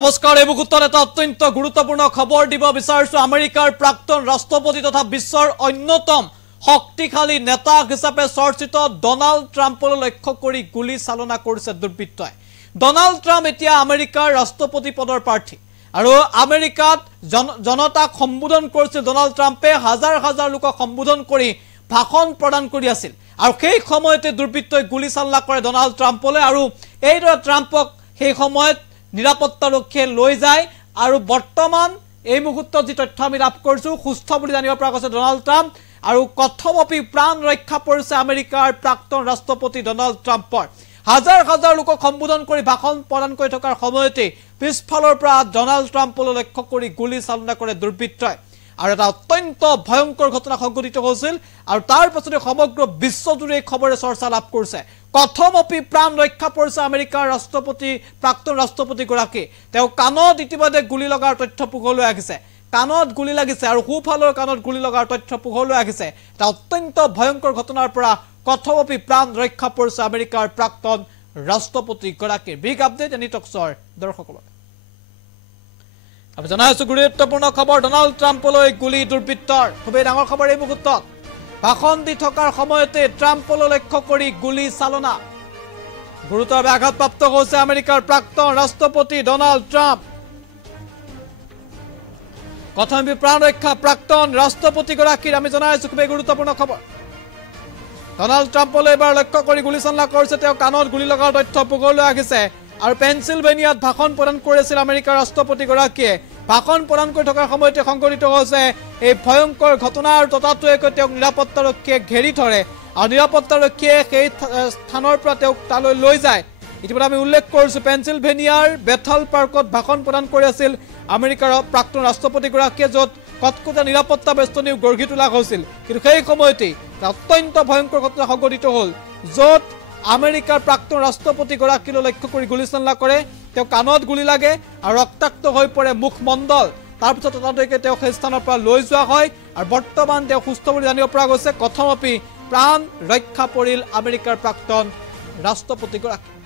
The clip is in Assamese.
নমস্কাৰ এই মুহূৰ্তত এটা অত্যন্ত গুৰুত্বপূৰ্ণ খবৰ দিব বিচাৰিছো আমেৰিকাৰ প্ৰাক্তন ৰাষ্ট্ৰপতি তথা বিশ্বৰ অন্যতম শক্তিশালী নেতা হিচাপে চৰ্চিত ডনাল্ড ট্ৰাম্পলৈ লক্ষ্য কৰি গুলি চালনা কৰিছে দুৰ্বৃত্তই ডনাল্ড ট্ৰাম্প এতিয়া আমেৰিকাৰ ৰাষ্ট্ৰপতি পদৰ প্ৰাৰ্থী আৰু আমেৰিকাত জনতাক সম্বোধন কৰিছিল ডনাল্ড ট্ৰাম্পে হাজাৰ হাজাৰ লোকক সম্বোধন কৰি ভাষণ প্ৰদান কৰি আছিল আৰু সেই সময়তে দুৰ্বৃত্তই গুলি চালনা কৰে ডনাল্ড ট্ৰাম্পলৈ আৰু এইদৰে ট্ৰাম্পক সেই সময়ত নিৰাপত্তাৰক্ষীয়ে লৈ যায় আৰু বৰ্তমান এই মুহূৰ্তত যি তথ্য আমি লাভ কৰিছো সুস্থ বুলি জানিব পৰা গৈছে ডনাল্ড ট্ৰাম্প আৰু কথমপি প্ৰাণ ৰক্ষা পৰিছে আমেৰিকাৰ প্ৰাক্তন ৰাষ্ট্ৰপতি ডনাল্ড ট্ৰাম্পৰ হাজাৰ হাজাৰ লোকক সম্বোধন কৰি ভাষণ প্ৰদান কৰি থকাৰ সময়তে পিছফালৰ পৰা ডনাল্ড ট্ৰাম্পলৈ লক্ষ্য কৰি গুলি চালনা কৰে দুৰ্বৃত্তই আৰু এটা অত্যন্ত ভয়ংকৰ ঘটনা সংঘটিত হৈছিল আৰু তাৰ পাছতে সমগ্ৰ বিশ্বজুৰি খবৰে চৰ্চা লাভ কৰিছে কথমপি প্ৰাণ ৰক্ষা পৰিছে আমেৰিকাৰ ৰাষ্ট্ৰপতি প্ৰাক্তন ৰাষ্ট্ৰপতি গৰাকী তেওঁ কাণত ইতিমধ্যে গুলি লগাৰ তথ্য পোহৰলৈ আহিছে কাণত গুলি লাগিছে আৰু হুফালৰ কাণত গুলি লগাৰ তথ্য পোহৰলৈ আহিছে এটা অত্যন্ত ভয়ংকৰ ঘটনাৰ পৰা কথমপি প্ৰাণ ৰক্ষা পৰিছে আমেৰিকাৰ প্ৰাক্তন ৰাষ্ট্ৰপতি গৰাকী বিগ আপডেট এনি টকছৰ দৰ্শকসকল আমি জানাইছো গুৰুত্বপূৰ্ণ খবৰ ডনাল্ড ট্ৰাম্পলৈ গুলি দুৰ্বৃত্তৰ খুবেই ডাঙৰ খবৰ এই মুহূৰ্তত ভাষণ দি থকাৰ সময়তে ট্ৰাম্পলৈ লক্ষ্য কৰি গুলি চালনা গুৰুতৰভাৱে আঘাতপ্ৰাপ্ত হৈছে আমেৰিকাৰ প্ৰাক্তন ৰাষ্ট্ৰপতি ডনাল্ড ট্ৰাম্প কথমপি প্ৰাণ ৰক্ষা প্ৰাক্তন ৰাষ্ট্ৰপতি গৰাকীৰ আমি জানাইছো খুবেই গুৰুত্বপূৰ্ণ খবৰ ডনাল্ড ট্ৰাম্পলৈ এবাৰ লক্ষ্য কৰি গুলি চালনা কৰিছে তেওঁ কাণত গুলি লগাৰ তথ্য পোহৰলৈ আহিছে আৰু পেনসিলভেনিয়াত ভাষণ প্ৰদান কৰিছিল আমেৰিকাৰ ৰাষ্ট্ৰপতি গৰাকীয়ে ভাষণ প্ৰদান কৰি থকাৰ সময়তে সংঘটিত হৈছে এই ভয়ংকৰ ঘটনাৰ ততাটোৱে তেওঁক নিৰাপত্তাৰক্ষীয়ে ঘেৰি ধৰে আৰু নিৰাপত্তাৰক্ষীয়ে সেই স্থানৰ পৰা তেওঁক তালৈ লৈ যায় ইতিমধ্যে আমি উল্লেখ কৰিছো পেনসিলভেনিয়াৰ বেথল পাৰ্কত ভাষণ প্ৰদান কৰি আছিল আমেৰিকাৰ প্ৰাক্তন ৰাষ্ট্ৰপতি গৰাকীয়ে য'ত কটকটীয়া নিৰাপত্তা বেষ্টনী গঢ়ি তোলা হৈছিল কিন্তু সেই সময়তে অত্যন্ত ভয়ংকৰ ঘটনা সংঘটিত হ'ল য'ত আমেৰিকাৰ প্ৰাক্তন ৰাষ্ট্ৰপতি গৰাকীলৈ লক্ষ্য কৰি গুলি চালনা কৰে তেওঁ কাণত গুলি লাগে আৰু ৰক্তাক্ত হৈ পৰে মুখমণ্ডল তাৰ পিছত ততাতৈকে তেওঁ সেই স্থানৰ পৰা লৈ যোৱা হয় আৰু বৰ্তমান তেওঁ সুস্থ বুলি জানিব পৰা গৈছে কথমপি প্ৰাণ ৰক্ষা পৰিল আমেৰিকাৰ প্ৰাক্তন ৰাষ্ট্ৰপতি গৰাকী